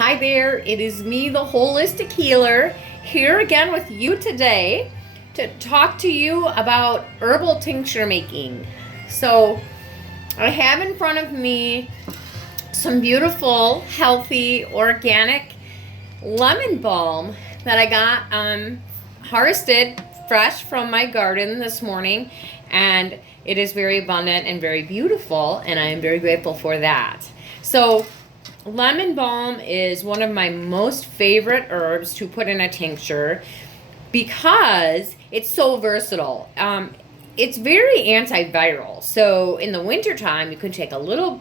Hi there, it is me, the Holistic Healer, here again with you today to talk to you about herbal tincture making. So, I have in front of me some beautiful, healthy, organic lemon balm that I got harvested fresh from my garden this morning, and it is very abundant and very beautiful, and I am very grateful for that. So, lemon balm is one of my most favorite herbs to put in a tincture because it's so versatile. It's very antiviral. So in the wintertime, you can take a little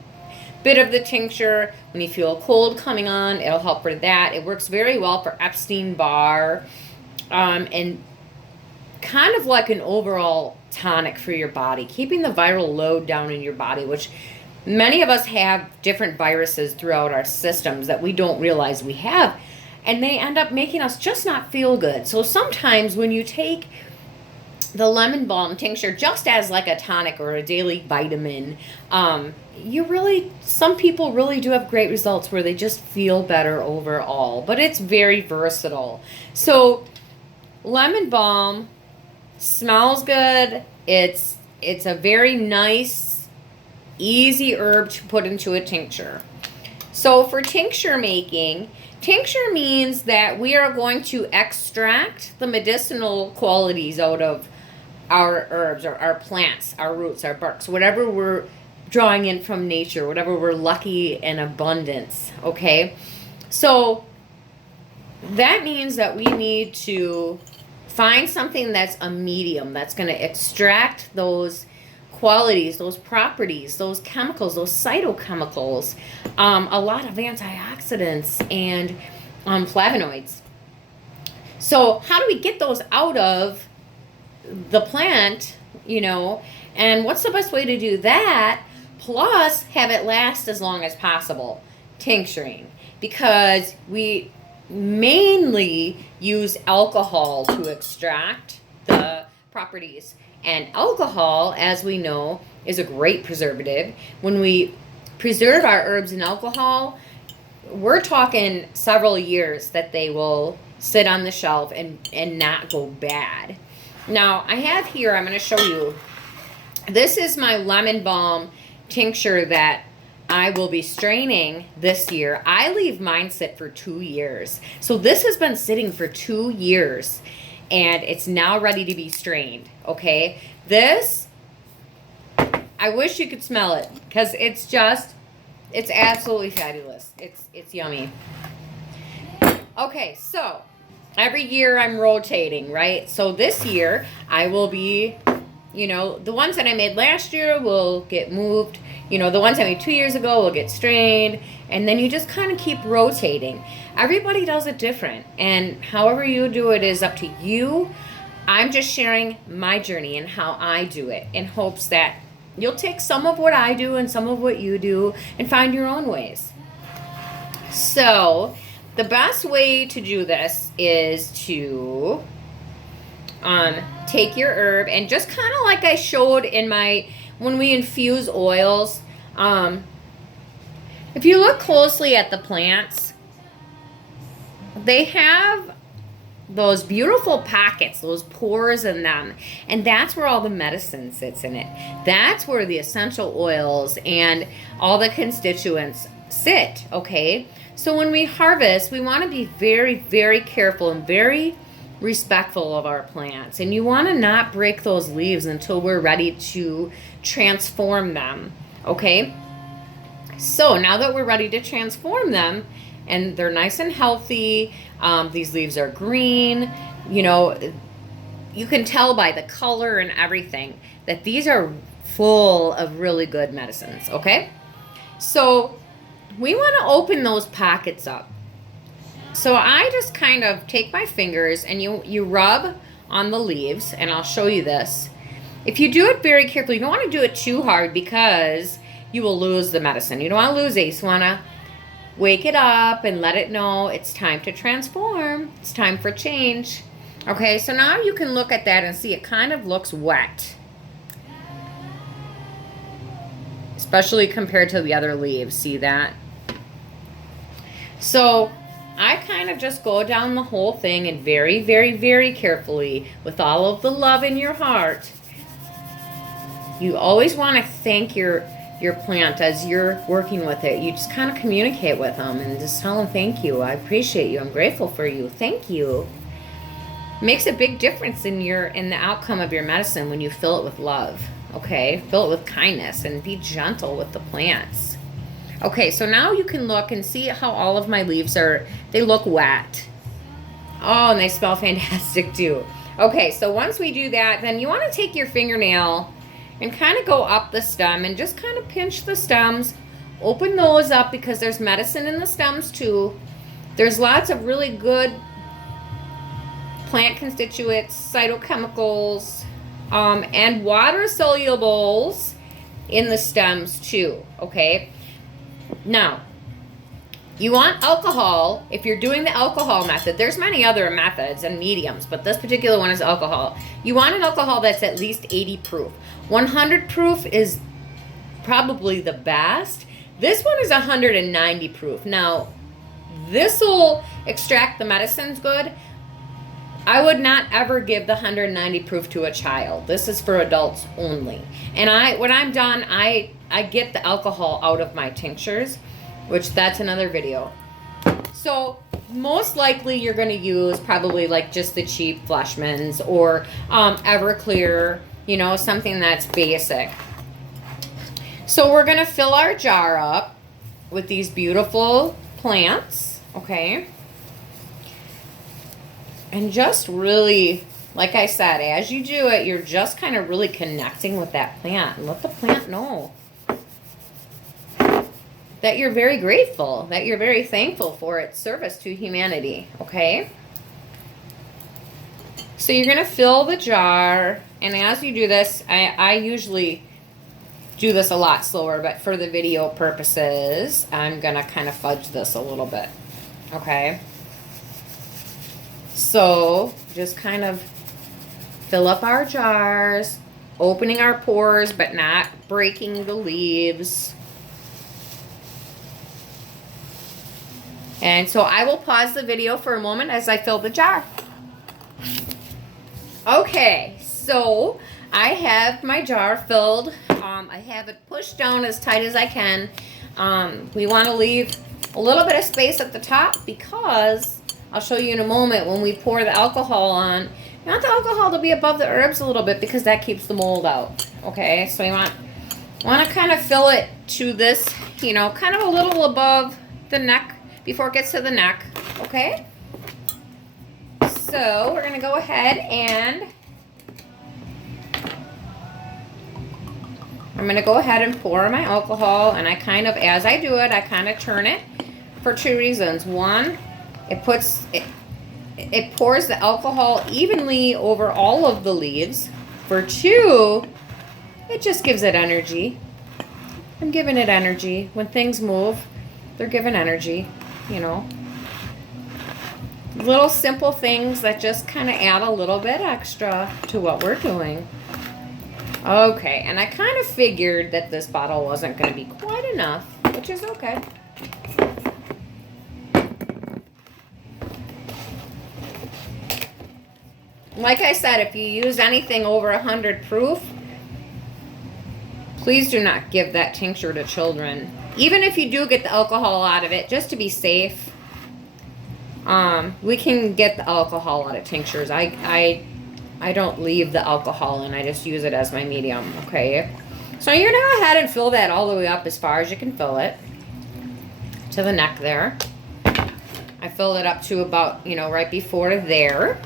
bit of the tincture. When you feel a cold coming on, it'll help for that. It works very well for Epstein-Barr, and kind of like an overall tonic for your body, keeping the viral load down in your body, which many of us have different viruses throughout our systems that we don't realize we have, and they end up making us just not feel good. So sometimes when you take the lemon balm tincture just as like a tonic or a daily vitamin, some people really do have great results where they just feel better overall, but it's very versatile. So lemon balm smells good. It's a very nice, easy herb to put into a tincture. So for tincture making, tincture means that we are going to extract the medicinal qualities out of our herbs or our plants, our roots, our barks, whatever we're drawing in from nature, whatever we're lucky in abundance, okay? So that means that we need to find something that's a medium that's going to extract those qualities, those properties, those chemicals, those phytochemicals, a lot of antioxidants and flavonoids. So how do we get those out of the plant, and what's the best way to do that, plus have it last as long as possible? Tincturing. Because we mainly use alcohol to extract the properties. And alcohol, as we know, is a great preservative. When we preserve our herbs in alcohol, we're talking several years that they will sit on the shelf and not go bad. Now, I have here, I'm going to show you, this is my lemon balm tincture that I will be straining this year. I leave mine sit for 2 years. So this has been sitting for 2 years. And it's now ready to be strained, okay? This, I wish you could smell it, because it's absolutely fabulous. It's yummy. Okay, so every year I'm rotating, right? So this year I will be, the ones that I made last year will get moved. The ones I made 2 years ago will get strained. And then you just kind of keep rotating. Everybody does it different. And however you do it is up to you. I'm just sharing my journey and how I do it in hopes that you'll take some of what I do and some of what you do and find your own ways. So the best way to do this is to take your herb and just kind of like I showed when we infuse oils, if you look closely at the plants, they have those beautiful pockets, those pores in them, and that's where all the medicine sits in it. That's where the essential oils and all the constituents sit, okay? So when we harvest, we want to be very, very careful and very respectful of our plants, and you want to not break those leaves until we're ready to transform them, okay? So now that we're ready to transform them and they're nice and healthy, these leaves are green, you can tell by the color and everything that these are full of really good medicines, okay? So we want to open those pockets up. So I just kind of take my fingers and you rub on the leaves, and I'll show you this. If you do it very carefully, you don't want to do it too hard because you will lose the medicine. You don't want to lose it. You want to wake it up and let it know it's time to transform. It's time for change. Okay, so now you can look at that and see it kind of looks wet. Especially compared to the other leaves. See that? So I kind of just go down the whole thing and very, very, very carefully with all of the love in your heart. You always want to thank your plant as you're working with it. You just kind of communicate with them and just tell them thank you. I appreciate you. I'm grateful for you. Thank you. Makes a big difference in the outcome of your medicine when you fill it with love. Okay? Fill it with kindness and be gentle with the plants. Okay, so now you can look and see how all of my leaves they look wet. Oh, and they smell fantastic too. Okay, so once we do that, then you want to take your fingernail and kind of go up the stem and just kind of pinch the stems. Open those up because there's medicine in the stems too. There's lots of really good plant constituents, phytochemicals, and water solubles in the stems too, okay? Now, you want alcohol, if you're doing the alcohol method, there's many other methods and mediums, but this particular one is alcohol. You want an alcohol that's at least 80 proof. 100 proof is probably the best. This one is 190 proof. Now, this will extract the medicines good. I would not ever give the 190 proof to a child. This is for adults only. And when I'm done, I get the alcohol out of my tinctures, which that's another video. So most likely you're going to use probably like just the cheap Fleshmans or Everclear, you know, something that's basic. So we're going to fill our jar up with these beautiful plants, okay? And just really, like I said, as you do it, you're just kind of really connecting with that plant and let the plant know that you're very grateful, that you're very thankful for its service to humanity, okay? So you're going to fill the jar, and as you do this, I usually do this a lot slower, but for the video purposes, I'm going to kind of fudge this a little bit, okay? So just kind of fill up our jars, opening our pores, but not breaking the leaves. And so I will pause the video for a moment as I fill the jar. Okay, so I have my jar filled. I have it pushed down as tight as I can. We want to leave a little bit of space at the top because I'll show you in a moment when we pour the alcohol on. You want the alcohol to be above the herbs a little bit because that keeps the mold out. Okay, so you want to kind of fill it to this, you know, kind of a little above the neck before it gets to the neck, okay? So we're gonna go ahead and I'm gonna go ahead and pour my alcohol, and I kind of, as I do it, I kind of turn it for two reasons. One, it pours the alcohol evenly over all of the leaves. For two, it just gives it energy. I'm giving it energy. When things move, they're given energy. You know, little simple things that just kind of add a little bit extra to what we're doing. Okay, and I kind of figured that this bottle wasn't going to be quite enough, which is okay. Like I said, if you use anything over 100 proof, please do not give that tincture to children. Even if you do get the alcohol out of it, just to be safe, we can get the alcohol out of tinctures. I don't leave the alcohol and I just use it as my medium, okay? So you're going to go ahead and fill that all the way up as far as you can fill it to the neck there. I filled it up to about, you know, right before there.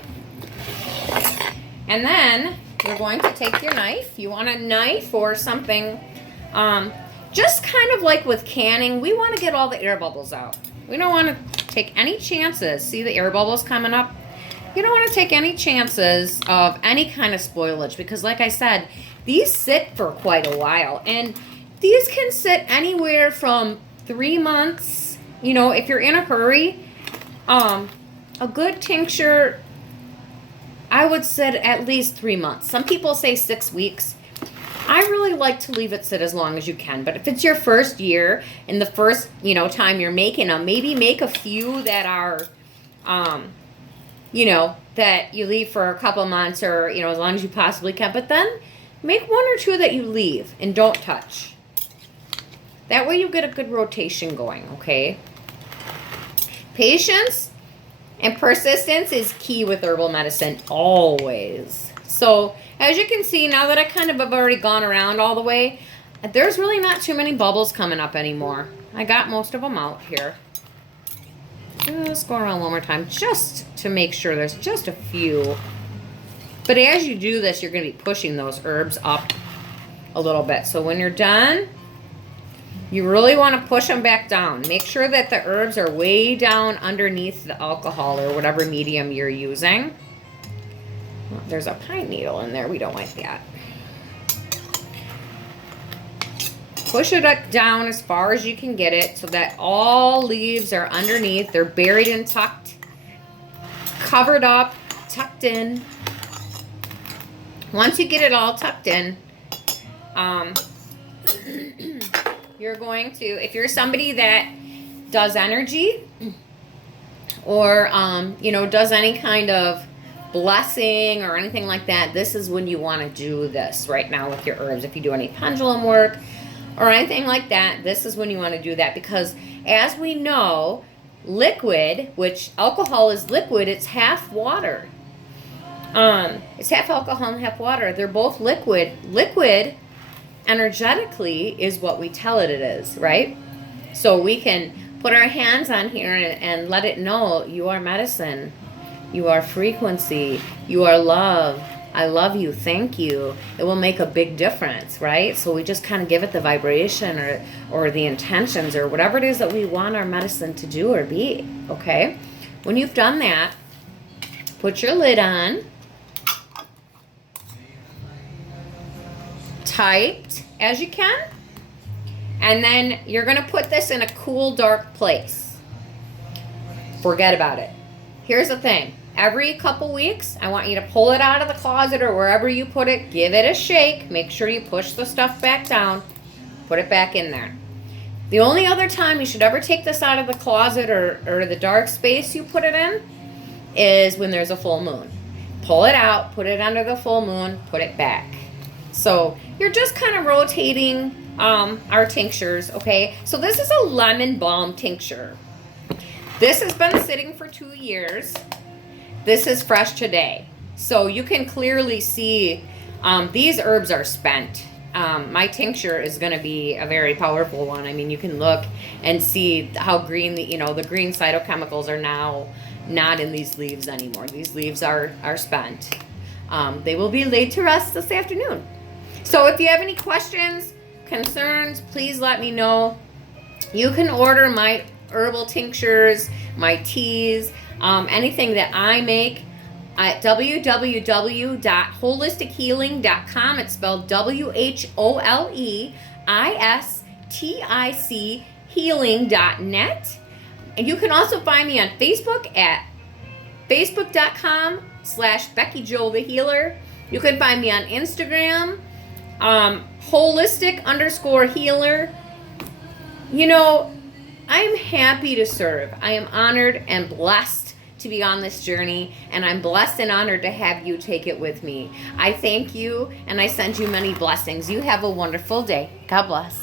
And then you're going to take your knife. You want a knife or something, just kind of like with canning, we want to get all the air bubbles out. We don't want to take any chances. See the air bubbles coming up? You don't want to take any chances of any kind of spoilage because, like I said, these sit for quite a while. And these can sit anywhere from 3 months. You know, if you're in a hurry, a good tincture, I would say at least 3 months. Some people say 6 weeks. I really like to leave it sit as long as you can, but if it's your first year and the first, time you're making them, maybe make a few that are, that you leave for a couple months or, as long as you possibly can, but then make one or two that you leave and don't touch. That way you get a good rotation going, okay? Patience and persistence is key with herbal medicine, always. So, as you can see, now that I kind of have already gone around all the way, there's really not too many bubbles coming up anymore. I got most of them out here. Just go around one more time, just to make sure there's just a few. But as you do this, you're going to be pushing those herbs up a little bit. So when you're done, you really want to push them back down. Make sure that the herbs are way down underneath the alcohol or whatever medium you're using. Well, there's a pine needle in there. We don't want that. Push it down as far as you can get it so that all leaves are underneath. They're buried and tucked, covered up, tucked in. Once you get it all tucked in, you're going to, if you're somebody that does energy or, does any kind of blessing or anything like that, this is when you want to do this right now with your herbs. If you do any pendulum work or anything like that, this is when you want to do that, because as we know, liquid, which alcohol is liquid, it's half water. It's half alcohol and half water. They're both liquid. Liquid energetically is what we tell it is, right? So we can put our hands on here and let it know you are medicine, you are frequency, you are love. I love you, thank you. It will make a big difference, right? So we just kind of give it the vibration or the intentions or whatever it is that we want our medicine to do or be, okay? When you've done that, put your lid on, tight as you can, and then you're going to put this in a cool, dark place. Forget about it. Here's the thing. Every couple weeks, I want you to pull it out of the closet or wherever you put it. Give it a shake. Make sure you push the stuff back down. Put it back in there. The only other time you should ever take this out of the closet or the dark space you put it in is when there's a full moon. Pull it out, put it under the full moon, put it back. So you're just kind of rotating our tinctures, okay? So this is a lemon balm tincture. This has been sitting for 2 years. This is fresh today. So you can clearly see these herbs are spent. My tincture is going to be a very powerful one. I mean, you can look and see how green the green phytochemicals are now not in these leaves anymore. These leaves are spent. They will be laid to rest this afternoon. So if you have any questions, concerns, please let me know. You can order my herbal tinctures, my teas, anything that I make at www.holistichealing.com. It's spelled WHOLEISTIC healing.net. And you can also find me on Facebook at facebook.com/BeckyJoelTheHealer. You can find me on Instagram, holistic_healer. I'm happy to serve. I am honored and blessed to be on this journey, and I'm blessed and honored to have you take it with me. I thank you, and I send you many blessings. You have a wonderful day. God bless.